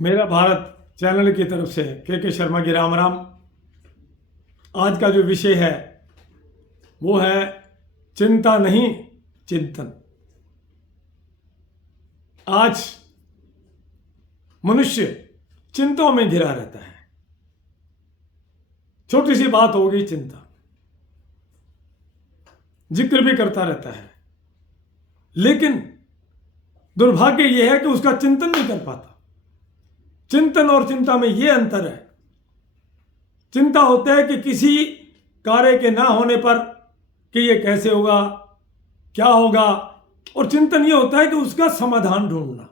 मेरा भारत चैनल की तरफ से के शर्मा की राम राम। आज का जो विषय है वो है चिंता नहीं चिंतन। आज मनुष्य चिंताओं में घिरा रहता है। छोटी सी बात होगी चिंता, जिक्र भी करता रहता है, लेकिन दुर्भाग्य यह है कि उसका चिंतन नहीं कर पाता। चिंतन और चिंता में यह अंतर है। चिंता होता है कि किसी कार्य के ना होने पर कि यह कैसे होगा, क्या होगा, और चिंतन यह होता है कि उसका समाधान ढूंढना।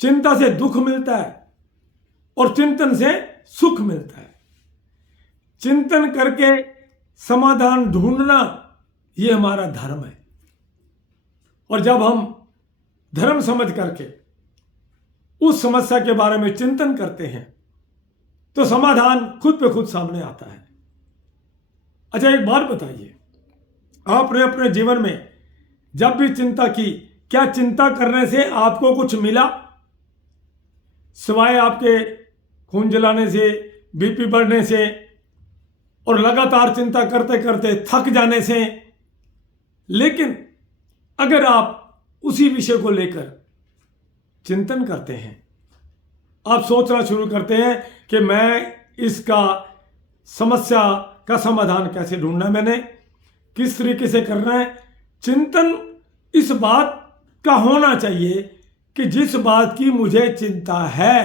चिंता से दुख मिलता है और चिंतन से सुख मिलता है। चिंतन करके समाधान ढूंढना यह हमारा धर्म है। और जब हम धर्म समझ करके उस समस्या के बारे में चिंतन करते हैं तो समाधान खुद पे खुद सामने आता है। अच्छा, एक बात बताइए, आपने अपने जीवन में जब भी चिंता की, क्या चिंता करने से आपको कुछ मिला? सिवाय आपके खून जलाने से, बीपी बढ़ने से और लगातार चिंता करते करते थक जाने से। लेकिन अगर आप उसी विषय को लेकर चिंतन करते हैं, आप सोचना शुरू करते हैं कि मैं इसका समस्या का समाधान कैसे ढूंढना है, मैंने किस तरीके से करना है। चिंतन इस बात का होना चाहिए कि जिस बात की मुझे चिंता है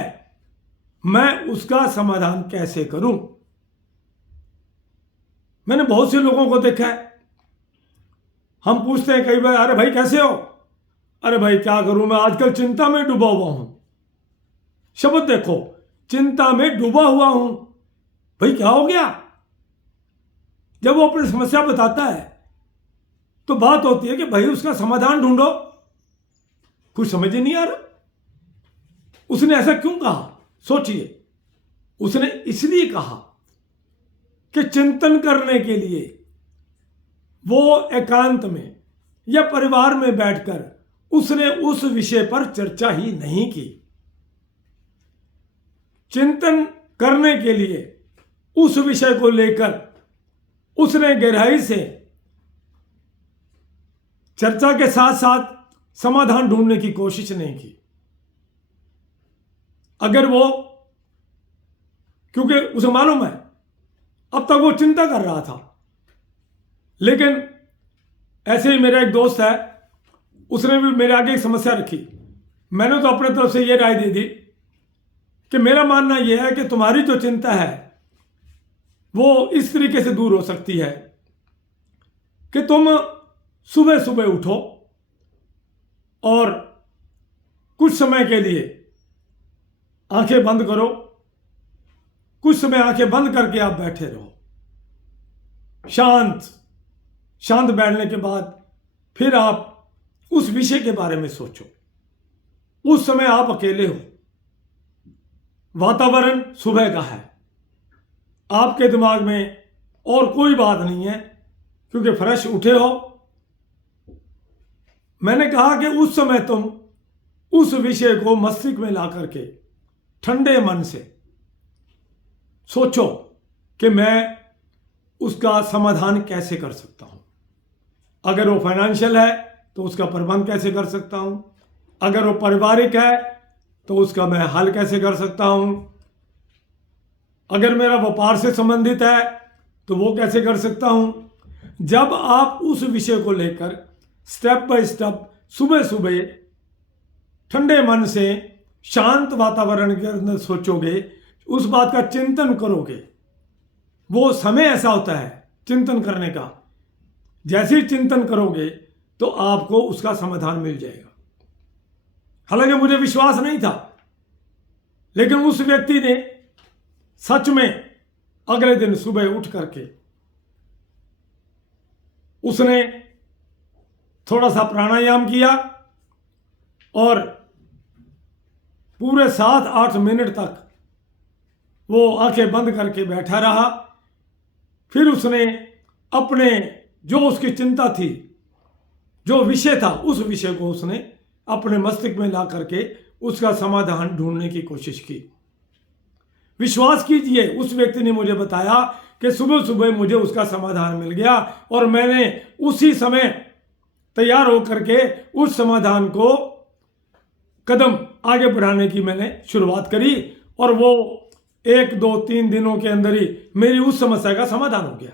मैं उसका समाधान कैसे करूं। मैंने बहुत से लोगों को देखा है, हम पूछते हैं कई बार, अरे भाई कैसे हो? अरे भाई क्या करूं, मैं आजकल चिंता में डूबा हुआ हूं। शब्द देखो, चिंता में डूबा हुआ हूं। भाई क्या हो गया? जब वो अपनी समस्या बताता है तो बात होती है कि भाई उसका समाधान ढूंढो। कुछ समझ ही नहीं आ रहा, उसने ऐसा क्यों कहा? सोचिए, उसने इसलिए कहा कि चिंतन करने के लिए वो एकांत में या परिवार में बैठकर उसने उस विषय पर चर्चा ही नहीं की। चिंतन करने के लिए उस विषय को लेकर उसने गहराई से चर्चा के साथ साथ समाधान ढूंढने की कोशिश नहीं की। अगर वो, क्योंकि उसे मालूम है अब तक वो चिंता कर रहा था, लेकिन ऐसे ही मेरा एक दोस्त है, उसने भी मेरे आगे एक समस्या रखी। मैंने तो अपने तरफ से ये राय दे दी कि मेरा मानना यह है कि तुम्हारी जो चिंता है वो इस तरीके से दूर हो सकती है कि तुम सुबह सुबह उठो और कुछ समय के लिए आंखें बंद करो। कुछ समय आंखें बंद करके आप बैठे रहो, शांत बैठने के बाद फिर आप उस विषय के बारे में सोचो। उस समय आप अकेले हो, वातावरण सुबह का है, आपके दिमाग में और कोई बात नहीं है क्योंकि फ्रेश उठे हो। मैंने कहा कि उस समय तुम उस विषय को मस्तिष्क में ला करके ठंडे मन से सोचो कि मैं उसका समाधान कैसे कर सकता हूं। अगर वो फाइनेंशियल है तो उसका प्रबंध कैसे कर सकता हूं। अगर वो पारिवारिक है तो उसका मैं हल कैसे कर सकता हूं। अगर मेरा व्यापार से संबंधित है तो वो कैसे कर सकता हूं। जब आप उस विषय को लेकर स्टेप बाय स्टेप सुबह सुबह ठंडे मन से शांत वातावरण के अंदर सोचोगे, उस बात का चिंतन करोगे, वो समय ऐसा होता है चिंतन करने का, जैसे ही चिंतन करोगे तो आपको उसका समाधान मिल जाएगा। हालांकि मुझे विश्वास नहीं था, लेकिन उस व्यक्ति ने सच में अगले दिन सुबह उठ करके उसने थोड़ा सा प्राणायाम किया और पूरे 7-8 मिनट तक वो आंखें बंद करके बैठा रहा। फिर उसने अपने जो उसकी चिंता थी, जो विषय था, उस विषय को उसने अपने मस्तिष्क में ला करके उसका समाधान ढूंढने की कोशिश की। विश्वास कीजिए, उस व्यक्ति ने मुझे बताया कि सुबह सुबह मुझे उसका समाधान मिल गया और मैंने उसी समय तैयार होकर के उस समाधान को कदम आगे बढ़ाने की मैंने शुरुआत करी और वो 1, 2, 3 दिनों के अंदर ही मेरी उस समस्या का समाधान हो गया।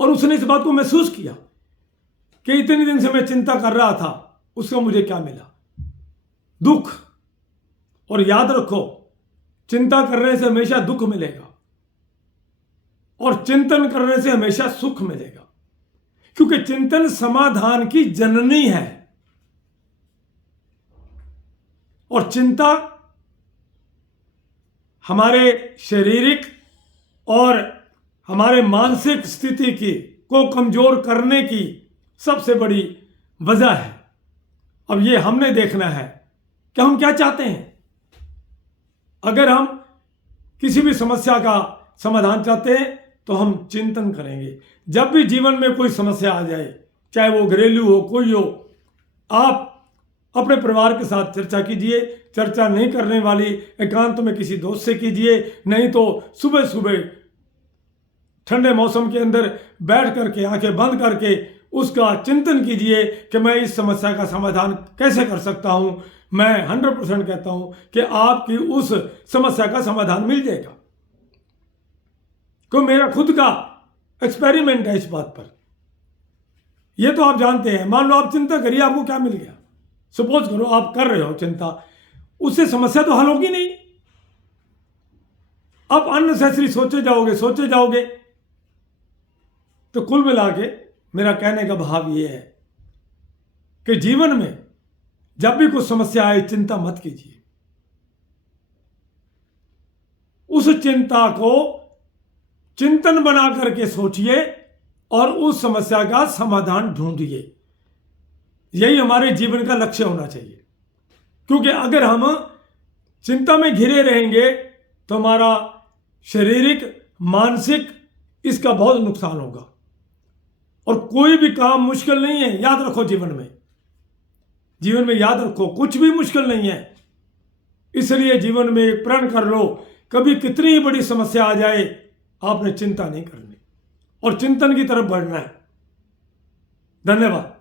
और उसने इस बात को महसूस किया कि इतने दिन से मैं चिंता कर रहा था, उसका मुझे क्या मिला? दुख। और याद रखो, चिंता करने से हमेशा दुख मिलेगा और चिंतन करने से हमेशा सुख मिलेगा, क्योंकि चिंतन समाधान की जननी है और चिंता हमारे शारीरिक और हमारे मानसिक स्थिति को कमजोर करने की सबसे बड़ी वजह है। अब ये हमने देखना है कि हम क्या चाहते हैं। अगर हम किसी भी समस्या का समाधान चाहते हैं तो हम चिंतन करेंगे। जब भी जीवन में कोई समस्या आ जाए, चाहे वो घरेलू हो, कोई हो, आप अपने परिवार के साथ चर्चा कीजिए। चर्चा नहीं करने वाली एकांत में किसी दोस्त से कीजिए, नहीं तो सुबह सुबह ठंडे मौसम के अंदर बैठ करके आंखें बंद करके उसका चिंतन कीजिए कि मैं इस समस्या का समाधान कैसे कर सकता हूं। मैं 100% कहता हूं कि आपकी उस समस्या का समाधान मिल जाएगा। क्यों, मेरा खुद का एक्सपेरिमेंट है इस बात पर। यह तो आप जानते हैं। मान लो आप चिंता करिए, आपको क्या मिल गया? सपोज करो आप कर रहे हो चिंता, उससे समस्या तो हल होगी नहीं। आप अननेसेसरी सोचे जाओगे। तो कुल मिला के मेरा कहने का भाव यह है कि जीवन में जब भी कुछ समस्या आए, चिंता मत कीजिए। उस चिंता को चिंतन बना करके सोचिए और उस समस्या का समाधान ढूंढिए। यही हमारे जीवन का लक्ष्य होना चाहिए, क्योंकि अगर हम चिंता में घिरे रहेंगे तो हमारा शारीरिक, मानसिक इसका बहुत नुकसान होगा। और कोई भी काम मुश्किल नहीं है, याद रखो। जीवन में याद रखो, कुछ भी मुश्किल नहीं है। इसलिए जीवन में एक प्रण कर लो, कभी कितनी ही बड़ी समस्या आ जाए, आपने चिंता नहीं करनी और चिंतन की तरफ बढ़ना है। धन्यवाद।